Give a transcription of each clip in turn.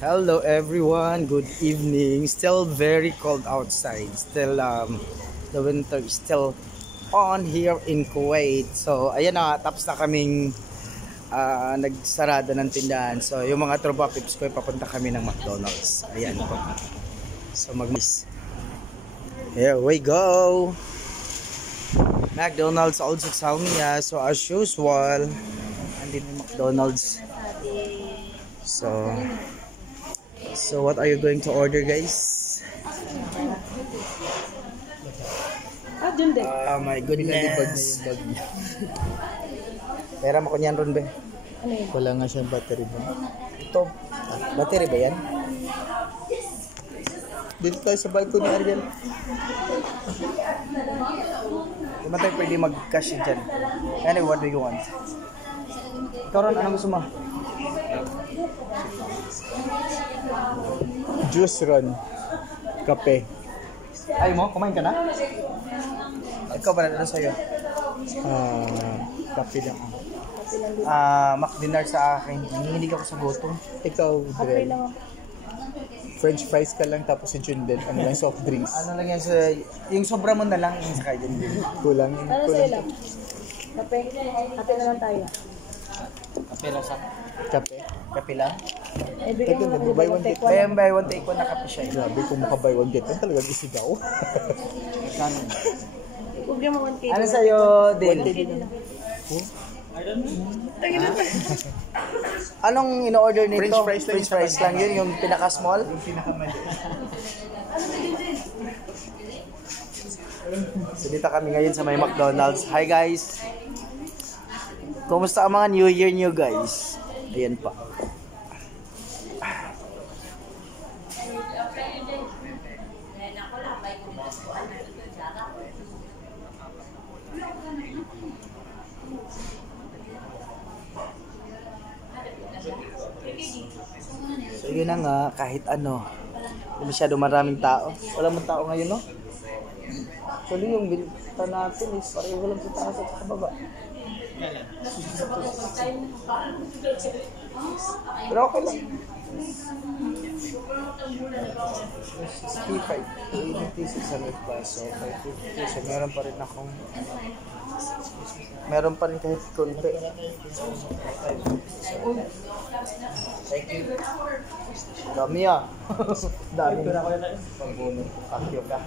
Hello everyone, good evening. Still very cold outside. Still the winter is still on here in Kuwait. So ayan na, tapos na kaming nagsarada ng tindahan. So yung mga tropa pips ko, papunta kami ng McDonald's. Ayan po. So here we go. McDonald's also Salmiya. So as usual, andito yung McDonald's. So what are you going to order, guys? My goodness. Pera mo ko niyan ron, be. Wala nga siyang battery ba? Ito. Battery ba yan? Dito tayo sa balcony, Ariel. Di ba tayo pwede mag-cash dyan? Anyway, what do you want? Ikaw ron, anong gusto mo? Juice ron. Kape. Ay mo, kumain ka na? Ikaw ba na sa'yo? Kape lang. McDinner sa akin. Hindi ako sa gutom. Ikaw, Adriel. French fries ka lang tapos si Jun din. Ano lang, soft drinks. Ano lang yan sa... Yung sobra mo na lang yung sa kayo din. Kulang. Ano sa'yo lang? Kape? Kape naman tayo. Kape lang sa... Kape. Kape lang? Eh, bigyan mo na Buy one take one. Buy one take one na kape siya. Grabe, kung maka-buy one get one, talagang isigaw. Bigyan mo 1 kg. Ano sa'yo, Del? Anong in-order nito? French fries lang yun, yung pinaka-small? Yung pinakamali. So dito kami ngayon sa may McDonald's. Hi guys! Kumusta ang mga New Year nyo, guys? Ayan pa. So yun na nga, kahit ano, hindi masyado maraming tao. Wala mong tao ngayon, no? Actually, yung binta natin is pareho lang sa taas at sa baba. Pero okay lang. 65, 600 peso, 550. So meron pa rin akong, meron pa rin kahit konti. Thank you. Dami Dami na ko na. Pagbuno. Akyo ka.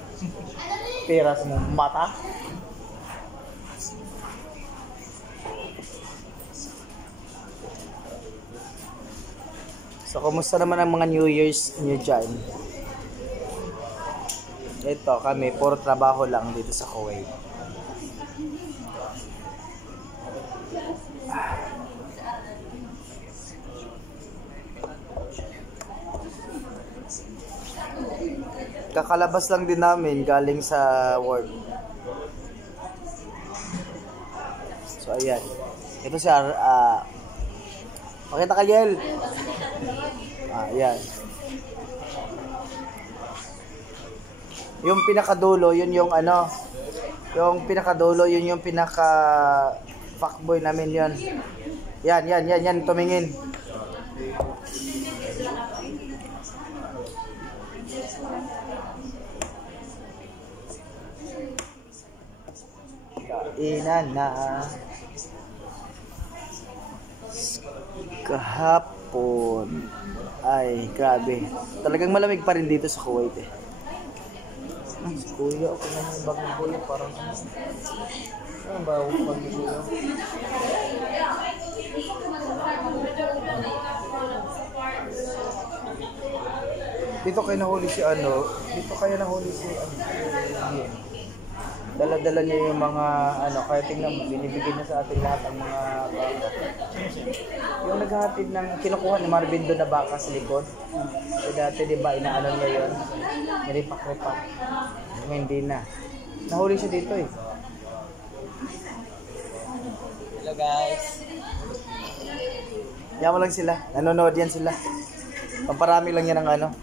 Pera sa mong mata. So, kumusta naman ang mga New Year's nyo dyan? Ito, kami, puro trabaho lang dito sa Kuwait. Kakalabas lang din namin galing sa work. So, ayan. Ito si pakita ka, Yel. Ayan. Yung pinakadulo, yun yung ano, yung pinakadulo, yun yung pinaka fuckboy namin yun. Yan, tumingin. Kainan na. Kahapon ay grabe, talagang malamig pa rin dito sa Kuwait eh. Kuya, ako naman yung bagong kuya, parang ano ba bagong kuya? Dito kayo nahuli si dala-dala niya yung mga kaya tingnan mo, binibigyan na sa atin lahat ang mga baka. Yung naghahatid ng kinukuha ni Marvin doon na baka sa likod. So dati diba inaano niya yun, niripak-ripak. Hindi na. Nahuli siya dito eh. Hello guys. Yaman lang sila, nanonood yan sila. Pamparami lang yan ng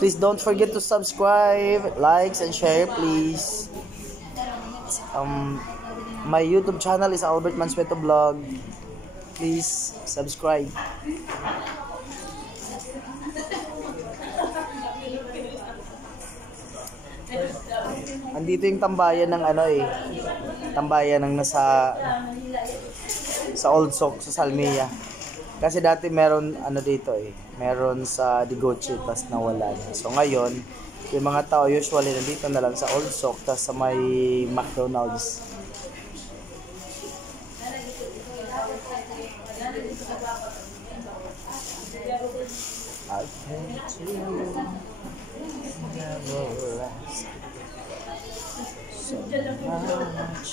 Please don't forget to subscribe, likes and share please. My YouTube channel is Albert Mansueto Vlog. Please subscribe. andito yung tambayan ng ano eh. Tambayan ng nasa sa Old Sock, sa Salmia. Kasi dati meron ano dito eh. Meron sa Digoche, tas nawala na. So ngayon, yung mga tao usually nandito na lang sa Old Sock, tas sa may McDonald's. I came to you, never last. So much.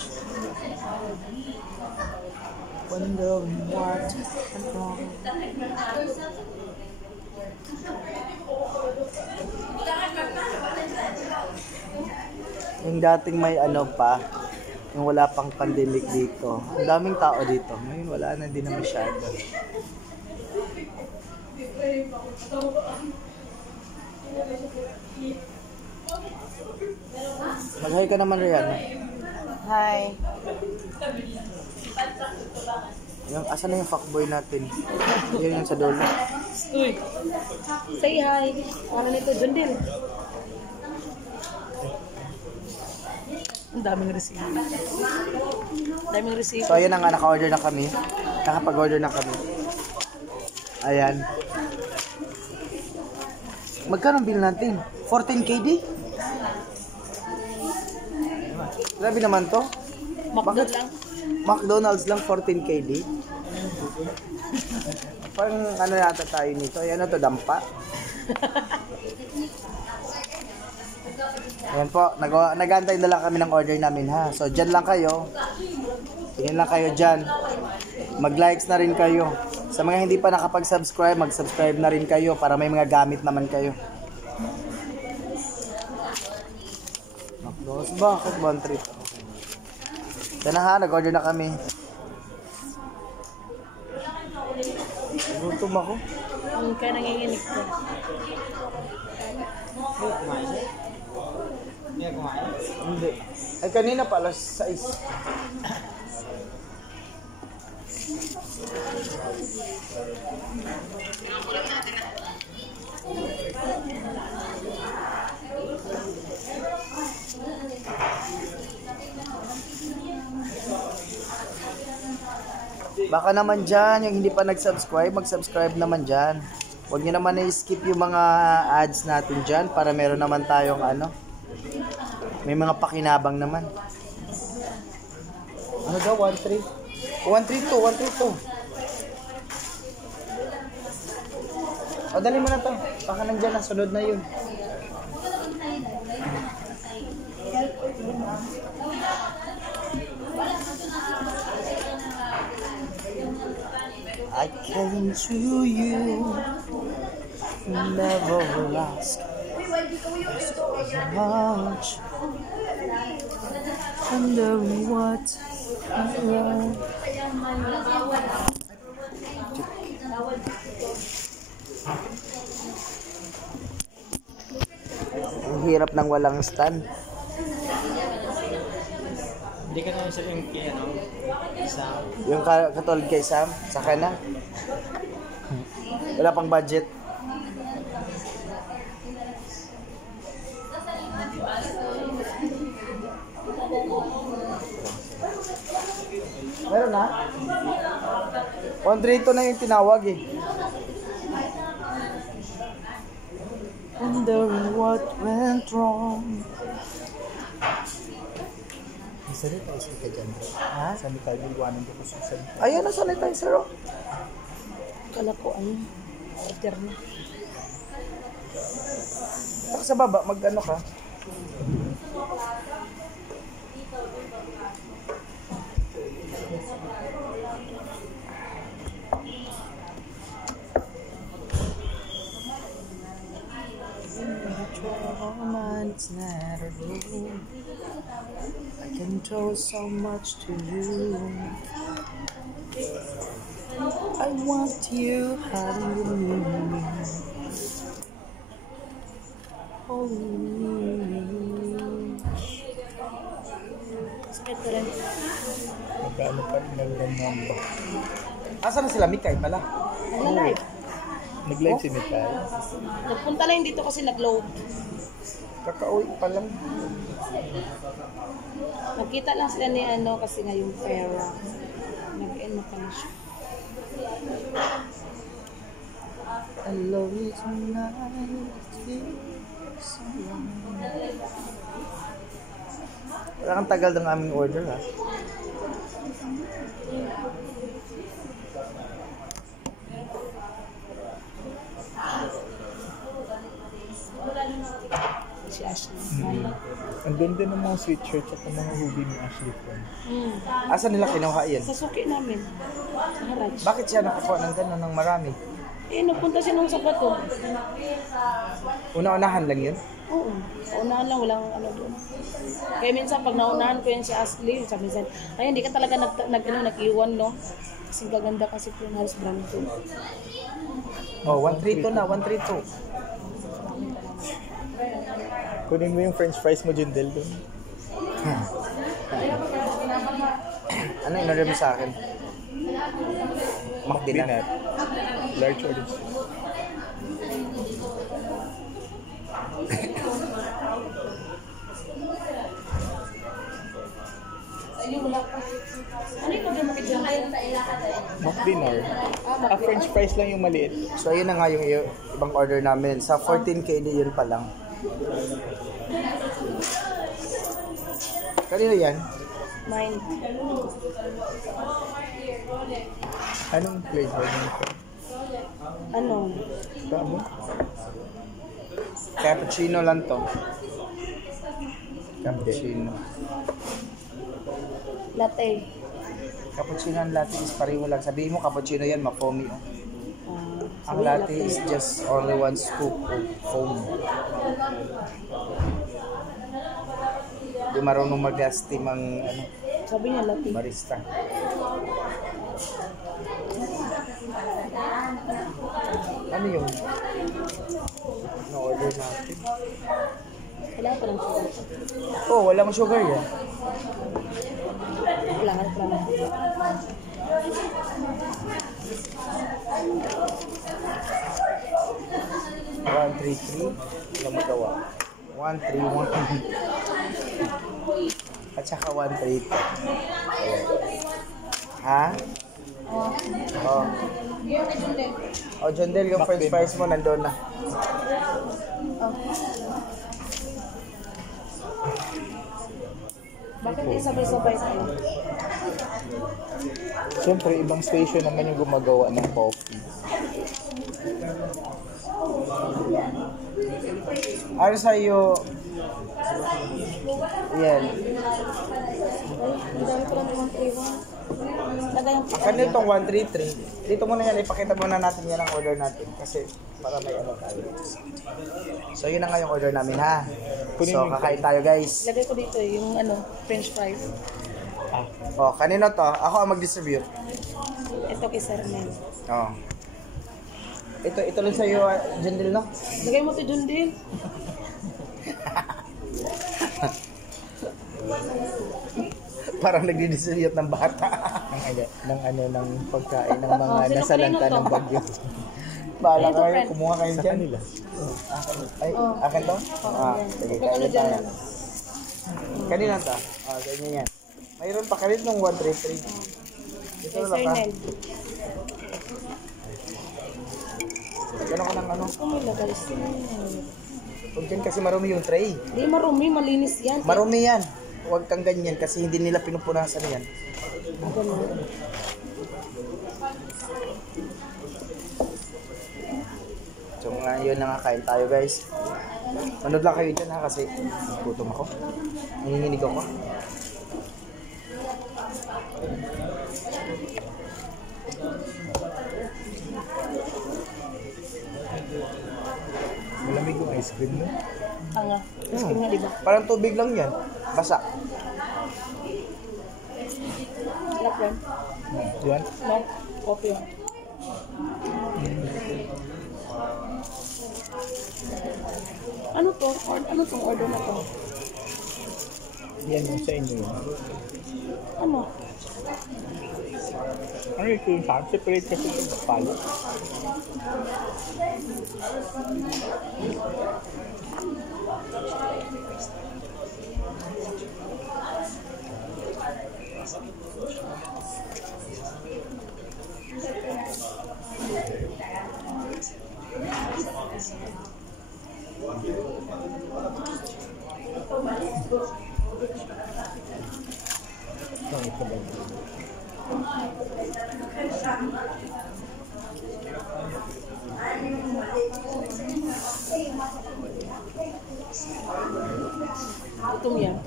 Wondering what went wrong. Yung dating may ano pa, yung wala pang pandemic dito. Ang daming tao dito. Ngayon wala na, hindi na masyado. Mag-hi ka naman, Rian. Hi. Yung, asan na yung fuckboy natin? Yun yung sa dulo. Uy. Say hi. Ano nito, Jundil? Ang daming receipt. Daming receipt. So, ayan na nga, naka-order na kami. Nakapag-order na kami. Ayan. Magkano ang bill natin? 14 KD? Grabe naman to. McDonald's lang. McDonald's lang 14 KD. Parang ano yata tayo nito. Ayan na to, dampa. Ayan po, nag-aantay na lang kami ng order namin ha. So, dyan lang kayo. Tingin lang kayo dyan. Mag-likes na rin kayo. Sa mga hindi pa nakapag-subscribe, mag-subscribe na rin kayo para may mga gamit naman kayo. McDonald's, bakit ba ang trip? Yan na ha, nag-order na kami. Gutom ako. Ang kaya nanginginig ko. Hindi. Ay, kanina pa, alas 6. Baka naman dyan, yung hindi pa nag-subscribe, mag-subscribe naman dyan. Huwag nyo naman i-skip yung mga ads natin dyan para meron naman tayong ano. May mga pakinabang naman. Ano daw? 132. 132. O, dali mo na to. Baka nandyan na. Sunod na yun. I came to you, never ask so much, wondering what went wrong. Ang hirap ng walang stand. Hindi ka naman sabihin kay ano, Sam. Yung katulad kay Sam, saka na. Wala pang budget. Meron na? 132 na yung tinawag eh. Wondering what went wrong. Sanitizer ka dyan. Ha? Sanitizer, iwanan ko sa sanitizer. Ayun na sanitizer oh. Kala ko ano. Order na. Taka sa baba, mag-ano ka? It's not a rule. I can throw so much to you. I want you having me. Sakit ko rin. Magkano pa rin nagramamba. Asa na sila? Mikay pala. Nagla-live. Nag-live si Mikay. Nagpunta lang dito kasi nag-load. Kakauwi pa lang. Nagkita lang sila ni ano kasi ngayong pera. Nag-end pa na siya. I love you tonight. So wala kang tagal ng aming order ha. Si Ashley. Ang ganda ng mga sweatshirt at mga hoodie ni Ashley Fern. Asan nila kinuha yan? Sa suki namin. Sa Haraj. Bakit siya nakakuha ng gano'n ng marami? Eh, nagpunta siya nung Sabato. Una-unahan lang yun? Oo. Unahan lang, walang ano doon. Kaya minsan, pag naunahan ko yan si Ashley, sabi minsan, ay, hindi ka talaga nag-iwan, no? Kasi gaganda kasi po yung Harris Brampton. Oh, 132 na, 132. Kunin mo yung french fries mo, Jundel, doon. Ano yung order mo sa akin? McD na. Dinner. Large order. Ano yung order mo kay John? McDinner. French fries lang yung maliit. So, ayun na nga yung ibang order namin. Sa 14KD yun pa lang. Kanino yan? Mine. Anong flavor nito? Ano? Tama? Cappuccino lang to. Cappuccino. Latte. Cappuccino and latte is pareho lang. Sabihin mo cappuccino yan, ma-foamy. Oh. Ang latte is just only 1 scoop of foam. Di marunong mag-steam ang ano, Sabi niya latte. barista. Ano yung na-order natin? Kailangan pa ng sugar. Oh, walang sugar yan. Kailangan pa ng sugar. One, three, three. Walang magawa. 131. At saka 132. Ha? Oh. Oh, John Del, yung french fries mo nandoon na. Bakit di sabay-sabay tayo? Siyempre, ibang station naman yung gumagawa ng coffee. Ano sa'yo? Yan. Ang dami ko lang naman iwan. Lagay yung Akan itong 133. Dito muna yan, ipakita muna natin yan ang order natin. Kasi para may ano tayo. So yun na nga yung order namin ha. So kakain tayo guys. Lagay ko dito yung ano, french fries. Oh, kanino to? Ako ang mag-distribute. Ito kay Sir Nel. Oh. Ito lang sa'yo, Jandil, no? Lagay mo ito dun din. Parang nagdi-distribute ng bata. ng pagkain ng mga nasalanta ng bagyo. Bahala Ito, kayo, friend. kumuha kayo Sa dyan. kanila. Ay, akin to? Sige, Ito na kain dyan. tayo. Kanina to? Ganyan yan. Mayroon pa kanina nung 133. Dito Kay na Sir ka. Nel. Gano'n ko ng ano? Ito mo ilagay Sir Nel. Huwag dyan kasi marumi yung tray. Di marumi, malinis yan. Marumi yan. Huwag kang ganyan kasi hindi nila pinupunasan yan. Ako na. So ngayon na nga kain tayo guys. Manood lang kayo dyan ha kasi gutom ako. Nanginginig ako. Malamig yung ice cream mo. Tanga. Ice cream nga, di ba? Parang tubig lang yan. Basa. Sarap yan. Yan. No? Coffee yan. Ano to? Ano tong order na to? Yan yung sa inyo yun. Ano? Ano yung sa separate kasi yung palo. Ito mo yan.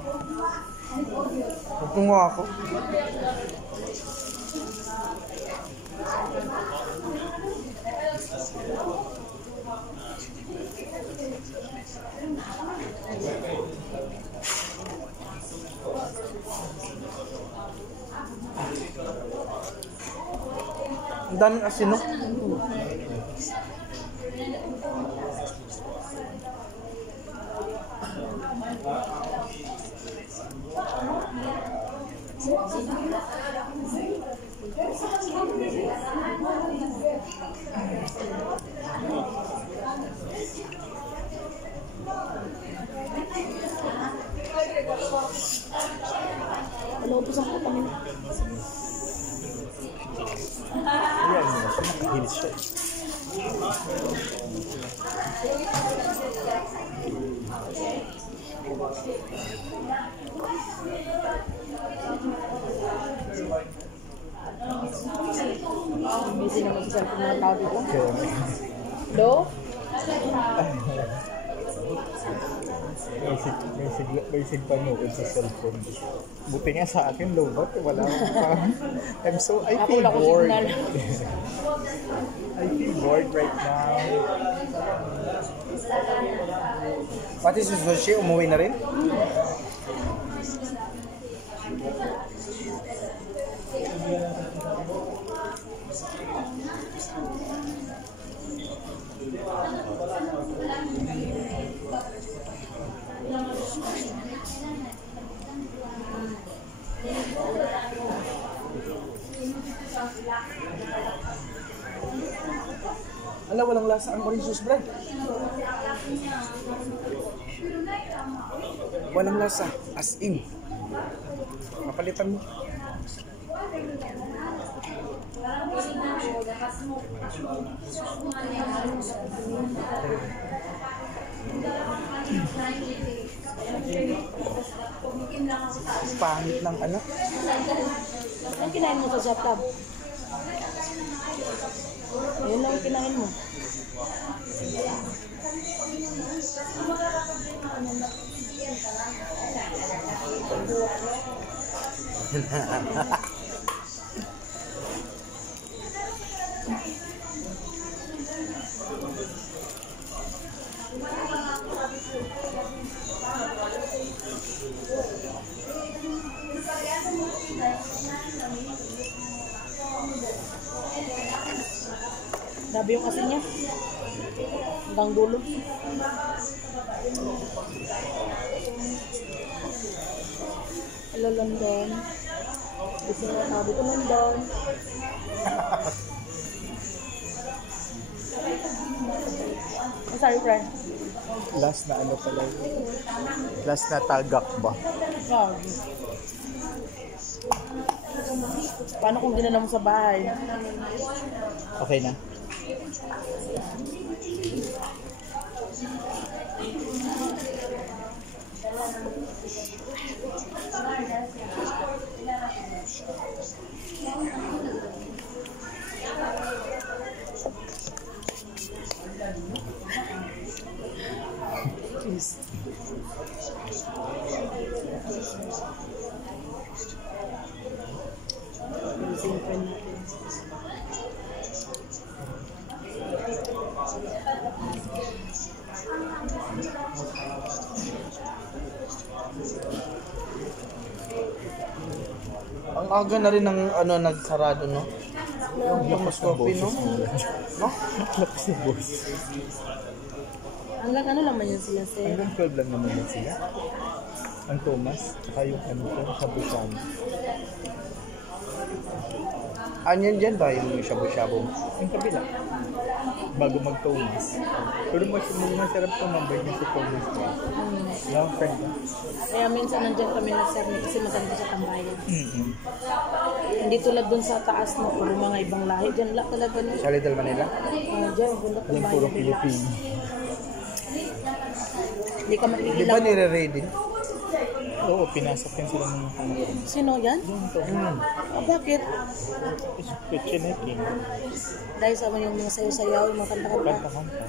Tutungo ako. Ang daming asin, no? Ano po sa kapangin? Ayan mo, nakahilis siya. Busy naman sa cellphone ng tao dito. Kaya, Hello? may sigpan mo sa cellphone. Buti nga sa akin, low bat. Wala akong pa. I feel Ako bored. signal. I feel bored right now. Pati si Sushi, umuwi na rin? Ala, walang lasa ang orange juice, Brad. Walang lasa, as in. Mapalitan mo. Pangit ng ano? Anong kinain mo sa Zaplab? Yun lang yung kinain mo. Grabe yung asin niya. Hanggang dulo. Hello, London. Gusto nga sabi ko, London. I'm sorry, friend. Last na ano pala yun? Last na tagak ba? Grabe. Paano kung dinala mo sa bahay? Okay na? Please. Using friend natin. Ang aga na rin ng ano nagsarado, no? Yung Thomas Coffee, no? No? Lakas yung boss. Hanggang ano naman yun sila, sir? Hanggang 12 lang naman yun sila. Ang Thomas, saka yung ano ko, sa Busan. Onion dyan ba yung shabu-shabu? Yung kabila. Bago mag-Thomas. Pero masarap tumambay niya sa Thomas ba? Yung friend ba? Kaya minsan nandiyan kami na sir kasi maganda sa tambayan. Mm-hmm. Hindi tulad dun sa taas na puro mga ibang lahi. Diyan lang talaga no. Sa Little Manila? Diyan, ganda Yung tambayan. puro Relax. Pilipino. Hindi ka Di makikilaw. ba nire-ready? Oo, pinasok yan sila ng ano. Sino yan? Yung to. Bakit? Pichinecking. Dahil sa yung mga sayo-sayaw, yung mga kanta-kanta. Kanta-kanta.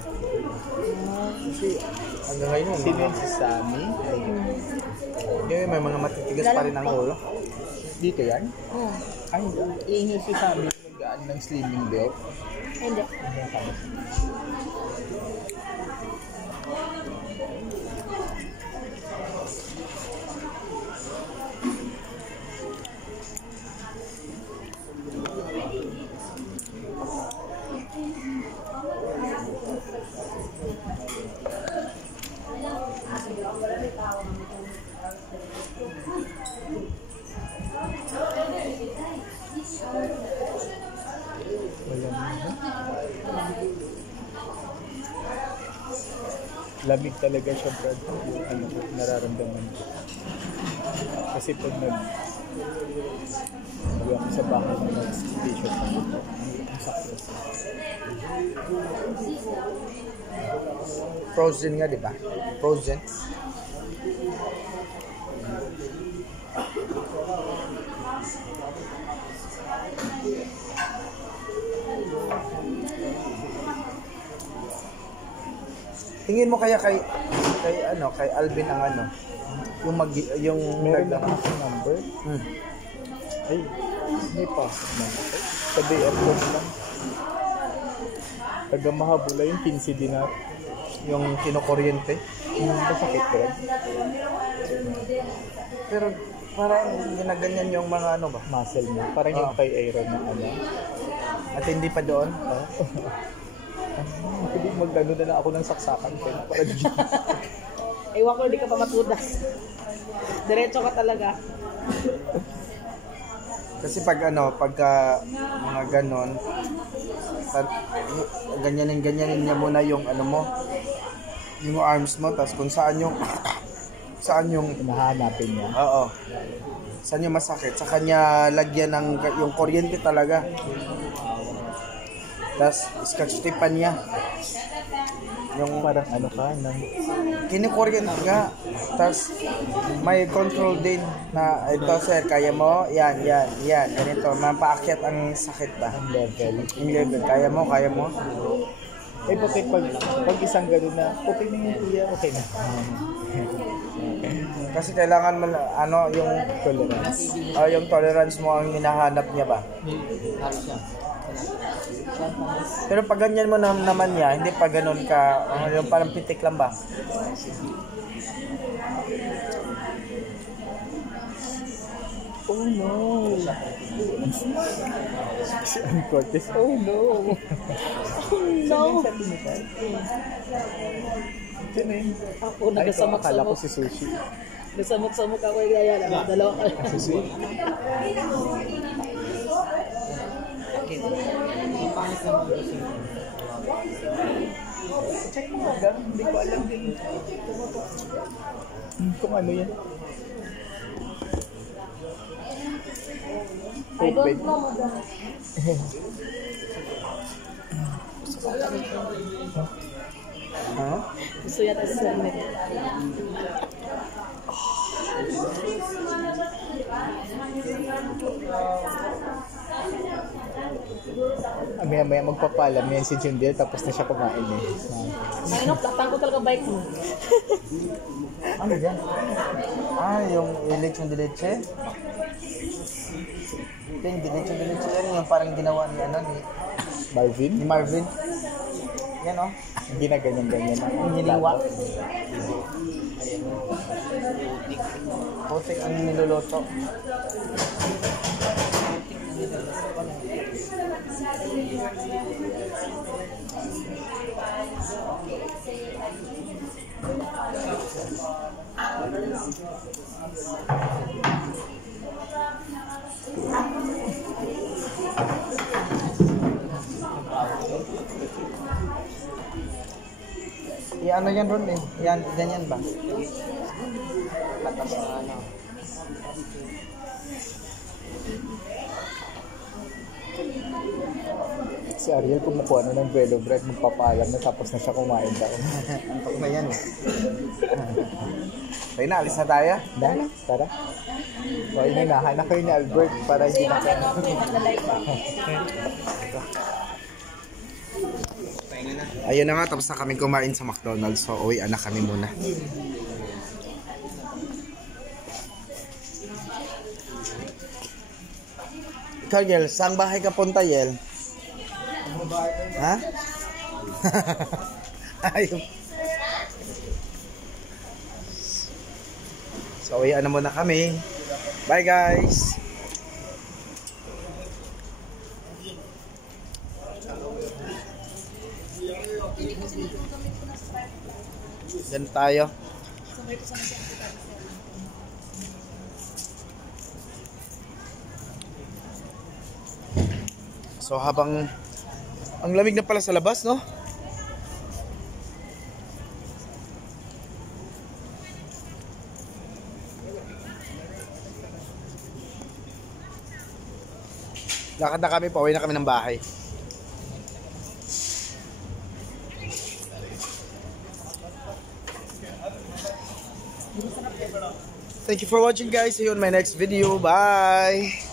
Kasi hanggang ngayon, Sino yun si Sammy? yung may mga matitigas pa rin ang ulo. Dito yan? Hmm. Ay, yun yung si Sammy mag-aan ng slimming belt. Hindi. Yung kami. Lamig talaga siya, Brad. Yung ano, nararamdaman ko. Kasi pag ako sa bahay na nag-t-shirt ako, ang sakit. Frozen nga, di ba? Frozen. Tingin mo kaya kay Alvin ang ano, yung Meron na ako number. Hmm. Ay, may pasok na. Sabi, ako lang. Taga Mahabula yung 15 dinar. Yung kinukuryente. Masakit, Brad. Pero parang ginaganyan yung mga ano ba? Muscle mo. Parang yung kay Aaron na ano. At hindi pa doon. Hindi mag-ano na lang ako ng saksakan. Kaya parang Ewan ko, hindi ka pa matudas. Diretso ka talaga. Kasi pagka mga ganon, ganyanin niya muna yung ano mo, yung arms mo, tapos kung saan yung hinahanapin niya. oo, saan yung masakit, sa kanya lagyan ng yung kuryente talaga, tapos scotch tapean niya yung Parang ano ka, kinukuryente nga, tapos may control din na ito sir, kaya mo, yan, ganito, mapaakyat ang sakit ba? ang level. Yung level, kaya mo. Eh, bakit pag isang gano'n na, okay na yung kuya, okay na. Kasi kailangan mo yung Tolerance. yung tolerance mo ang hinahanap niya ba? Pero pag ganyan mo naman niya, hindi pa ganun ka, yung parang pitik lang ba? Oh no! Si Ann Cortez, oh no! No! Ito na yun. Ako, Ay, ito, akala ko nagasamok-samok. si Sushi. Nagasamok-samok ako yung kaya lang. Dalawa ka. Sushi? Check mo ba? Hindi ko alam din. Kung ano yan. I don't know, madam. Huh? Gusto yata sa summit. Maya magpapalam yan si Jundiel tapos na siya kumain eh. Ano, platan ko talaga bike mo. Ano yan? Yung lechon de leche? Ito yung lechon de leche yan, yung parang ginawa ni Marvin? ni Marvin. Yan oh. Ginaganyan-ganyan. Yung hiniwa. Putik ang niluluto. Ano yan ron eh. Yan, ganyan ba? Latas na ano. Si Ariel kumukuha na ng Velo bread, magpapaalam na tapos na siya kumain daw. Antok na yan eh. Tayo na, alis na tayo. Dahil, tara. O, ininahan na kayo ni Albert para Kasi hindi na kayo. ano ako yung maglalay pa. Ayun na nga, tapos na kami kumain sa McDonald's. So, uwi na kami muna. Ikaw, Yel, saan bahay ka punta, Yel? Ha? Ayun. So, uwi na muna kami. Bye, guys! Diyan tayo. So habang ang lamig na pala sa labas, no? Lakad na kami, pauwi na kami ng bahay. Thank you for watching, guys. See you on my next video. Bye!